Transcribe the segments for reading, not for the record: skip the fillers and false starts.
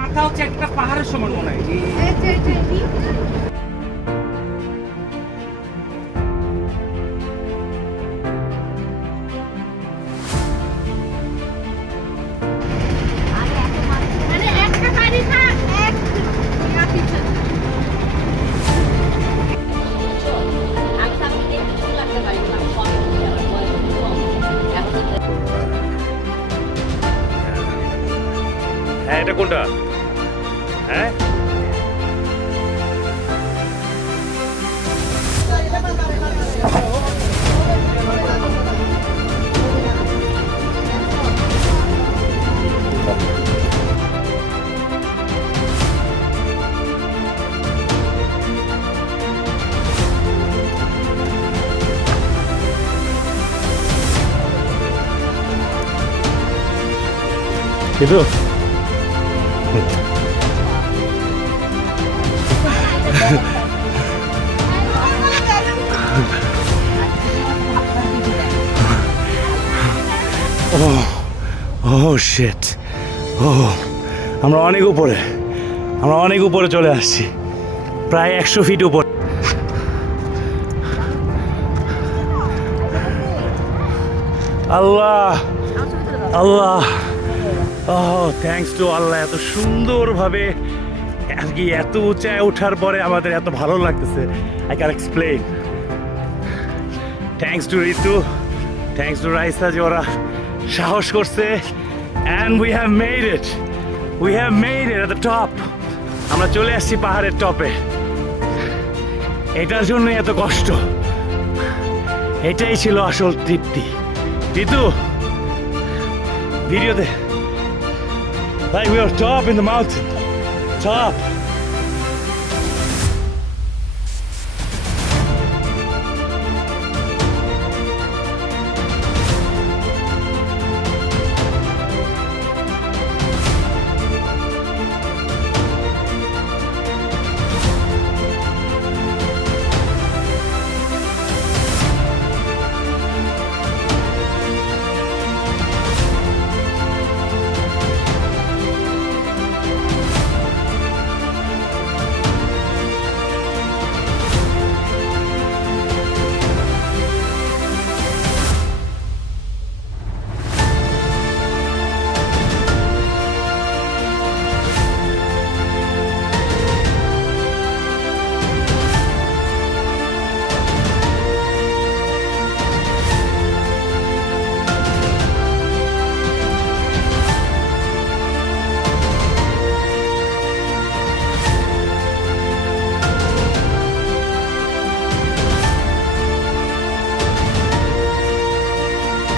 মাথা হচ্ছে একটা পাহাড়ের সমান মনে হয়। হ্যাঁ, এটা কোনটা? হ্যাঁ, itu. Oh shit. আমরা অনেক উপরে চলে আসছি, প্রায় 100 ফিট উপরে। আল্লাহ আল্লাহ, থ্যাঙ্কস টু আল্লাহ, এত সুন্দরভাবে আর কি এত উঁচায় ওঠার পরে আমাদের এত ভালো লাগতেছে। I can explain. Thanks to Ritu, thanks to Raisa যে ওরা সাহস করছে। And we have made it at the top. আমরা চলে আসছি পাহাড়ের টপে। এটার জন্যই এত কষ্ট, এটাই ছিল আসল তৃপ্তি। ঋতু, ভিডিওতে like we are top in the mountain, top.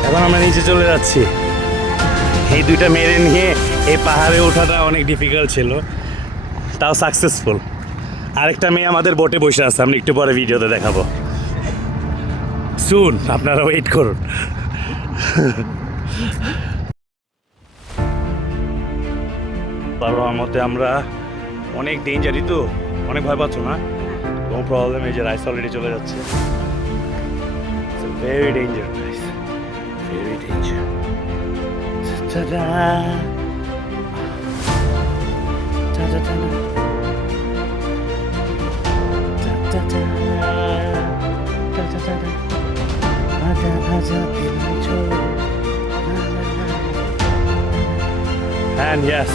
এখন আমরা নিচে চলে যাচ্ছি। এই দুইটা মেরে নিয়ে এই পাহাড়ে ওঠাটা অনেক ডিফিকাল্ট ছিল, তাও সাকসেসফুল। আরেকটা মেয়ে আমাদের বোটে বসে আছে, আমি একটু পরে ভিডিওতে দেখাবো। শুন, আপনারা ওয়েট করুন। তার মধ্যে আমরা অনেক ডেঞ্জারি, তো অনেক ভয় পাচ্ছ না? কোনো প্রবলেম, এই যে রাইস অলরেডি চলে যাচ্ছে। Very danger guys, very danger. Ta-da! Ta-da-da! Ta-da-da! Ta-da-da! Aja pincho. And yes,